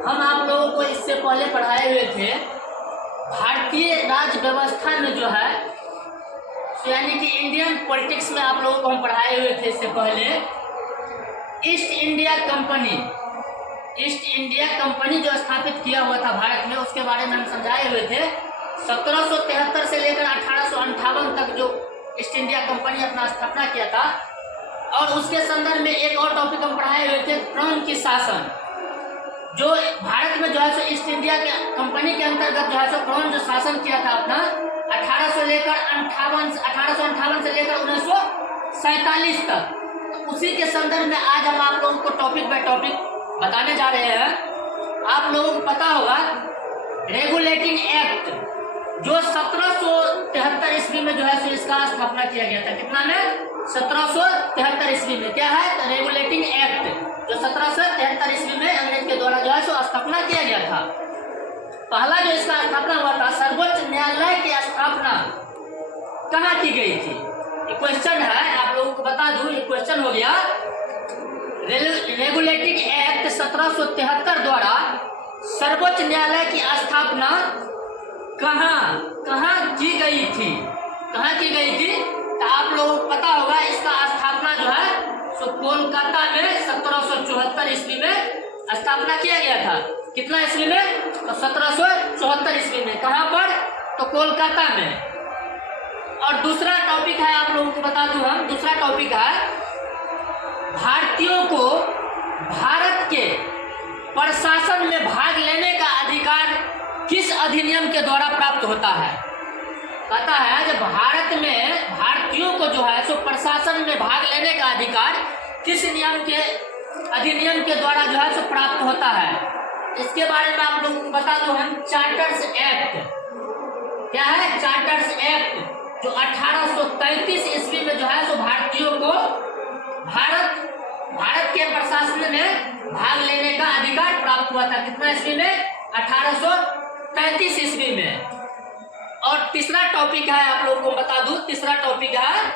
हम आप लोगों को इससे पहले पढ़ाए हुए थे भारतीय राज्य व्यवस्था में जो है यानी कि इंडियन पॉलिटिक्स में आप लोगों को हम पढ़ाए हुए थे इससे पहले ईस्ट इंडिया कंपनी जो स्थापित किया हुआ था भारत में, उसके बारे में हम समझाए हुए थे। 1773 से लेकर 1858 तक जो ईस्ट इंडिया कंपनी अपना स्थापना किया था, और उसके संदर्भ में एक और टॉपिक हम पढ़ाए हुए थे क्राउन की शासन, जो भारत में जो है सो ईस्ट इंडिया के कंपनी के अंतर्गत जो है सो क्राउन जो शासन किया था अपना 1858 से लेकर 1947 तक। तो उसी के संदर्भ में आज हम आप लोगों को टॉपिक बाय टॉपिक बताने जा रहे हैं। आप लोगों को पता होगा रेगुलेटिंग एक्ट जो 1773 ईस्वी में जो है सो इसका स्थापना किया गया था। कितना में? 1773 ईस्वी में। क्या है? तो रेगुलेटिंग एक्ट जो 1773 ईस्वी में अंग्रेज के द्वारा जो है सो स्थापना किया गया था। पहला जो इसका स्थापना हुआ था, सर्वोच्च न्यायालय की स्थापना कहाँ की गई थी? ये क्वेश्चन है, आप लोगों को बता दूं, ये क्वेश्चन हो गया। रेगुलेटिंग एक्ट 1773 द्वारा सर्वोच्च न्यायालय की स्थापना कहाँ की गई थी? कहाँ की गई थी? तो आप लोगों को पता होगा इसका स्थापना जो है सो कोलकाता में 1774 ईस्वी में स्थापना किया गया था। कितना ईस्वी में? तो 1774 ईस्वी में। कहाँ पर? तो कोलकाता में। और दूसरा टॉपिक है, आप लोगों को बता दूं हम, दूसरा टॉपिक है भारतीयों को भारत के प्रशासन में भाग लेने का अधिकार किस अधिनियम के द्वारा प्राप्त होता है? पता है जब भारत में भारतीयों को जो है सो प्रशासन में भाग लेने का अधिकार किस अधिनियम के द्वारा जो है सो प्राप्त होता है, इसके बारे में आप लोगों को बता दो हम। Charters act. क्या है? चार्टर्स एक्ट जो 1833 ईस्वी में जो है सो भारतीयों को भारत के प्रशासन में भाग लेने का अधिकार प्राप्त हुआ था। कितना ईस्वी में? 1833 ईस्वी में। और तीसरा टॉपिक है, आप लोगों को बता दूं, तीसरा टॉपिक है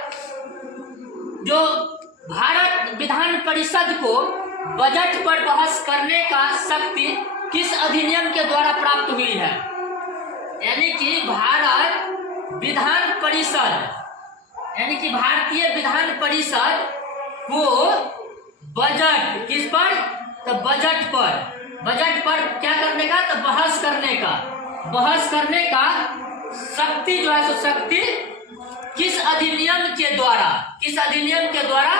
जो भारत विधान परिषद को बजट पर बहस करने का शक्ति किस अधिनियम के द्वारा प्राप्त हुई है? यानी कि भारत विधान परिषद यानी कि भारतीय विधान परिषद को बजट किस पर? तो बजट पर क्या करने का? तो बहस करने का शक्ति जो है सो शक्ति किस अधिनियम के द्वारा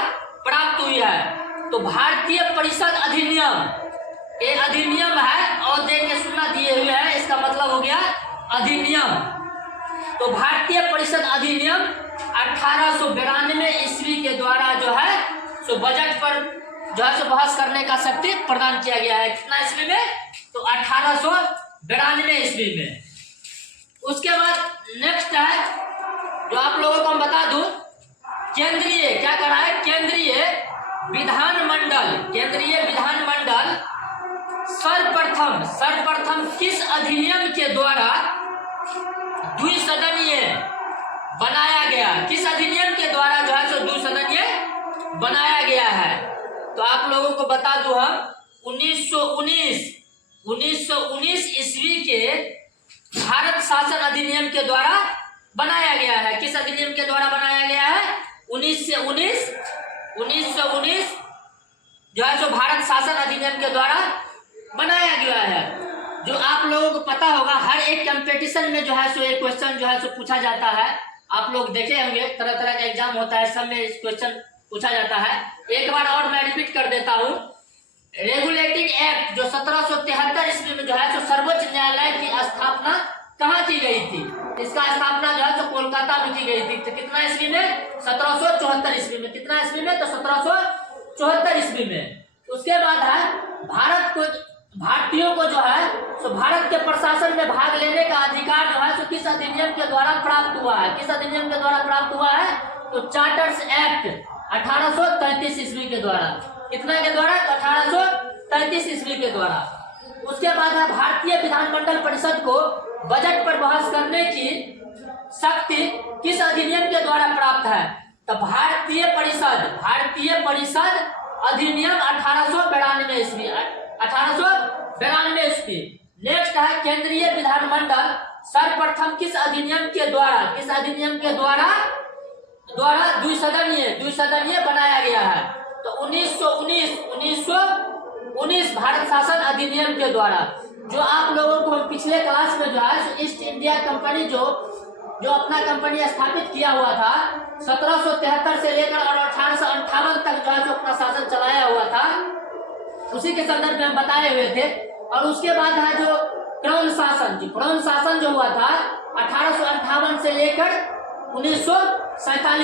प्राप्त हुई है? तो भारतीय परिषद अधिनियम, ये अधिनियम है, और देख के सुनना दिए हुए है, इसका मतलब हो गया अधिनियम। तो भारतीय परिषद अधिनियम 1892 ईस्वी के द्वारा जो है सो बजट पर जो है सो बहस करने का शक्ति प्रदान किया गया है। कितना ईस्वी में? तो 1892 ईस्वी में। उसके बाद नेक्स्ट है जो आप लोगों को हम बता दूं, केंद्रीय क्या करा है? केंद्रीय विधानमंडल सर्वप्रथम किस अधिनियम के द्वारा द्विसदनीय बनाया गया? किस अधिनियम के द्वारा जो है सो द्विसदनीय बनाया गया है? तो आप लोगों को बता दूं हम 1919 ईस्वी के भारत शासन अधिनियम के द्वारा बनाया गया है। किस अधिनियम के द्वारा बनाया गया है? 1919 जो है सो भारत शासन अधिनियम के द्वारा बनाया गया है। जो आप लोगों को पता होगा हर एक कंपटीशन में जो है सो एक क्वेश्चन जो है सो पूछा जाता है। आप लोग देखे होंगे, तरह तरह का एग्जाम होता है, सब में इस क्वेश्चन पूछा जाता है। एक बार और मैं रिपीट कर देता हूँ। रेगुलेटिंग एक्ट जो 1773 ईस्वी में जो है सो सर्वोच्च न्यायालय की स्थापना कहाँ की गई थी? इसका स्थापना जो है सो कोलकाता में की गई थी। तो कितना ईस्वी में? 1774 ईस्वी में। कितना ईस्वी में? तो 1774 ईस्वी में। उसके बाद है भारतीयों को जो है सो भारत के प्रशासन में भाग लेने का अधिकार जो है सो किस अधिनियम के द्वारा प्राप्त हुआ है? किस अधिनियम के द्वारा प्राप्त हुआ है? तो चार्टर्स एक्ट 1833 ईस्वी के द्वारा। कितना के द्वारा? 1833 ईस्वी के द्वारा। उसके बाद है भारतीय विधानमंडल परिषद को बजट पर बहस करने की शक्ति किस अधिनियम के द्वारा प्राप्त है? तो भारतीय परिषद अधिनियम 1892 ईस्वी 1892 ईस्वी। नेक्स्ट है केंद्रीय विधानमंडल सर्वप्रथम किस अधिनियम के द्वारा द्विसदनीय बनाया गया है? तो 1919 भारत शासन अधिनियम के द्वारा। जो आप लोगों को पिछले क्लास में जो है ईस्ट इंडिया कंपनी जो अपना कंपनी स्थापित किया हुआ था 1773 से लेकर और 1858 तक जो है जो अपना शासन चलाया हुआ था, उसी के संदर्भ में हम बताए हुए थे। और उसके बाद है जो क्राउन शासन जो हुआ था 1858 से लेकर 1947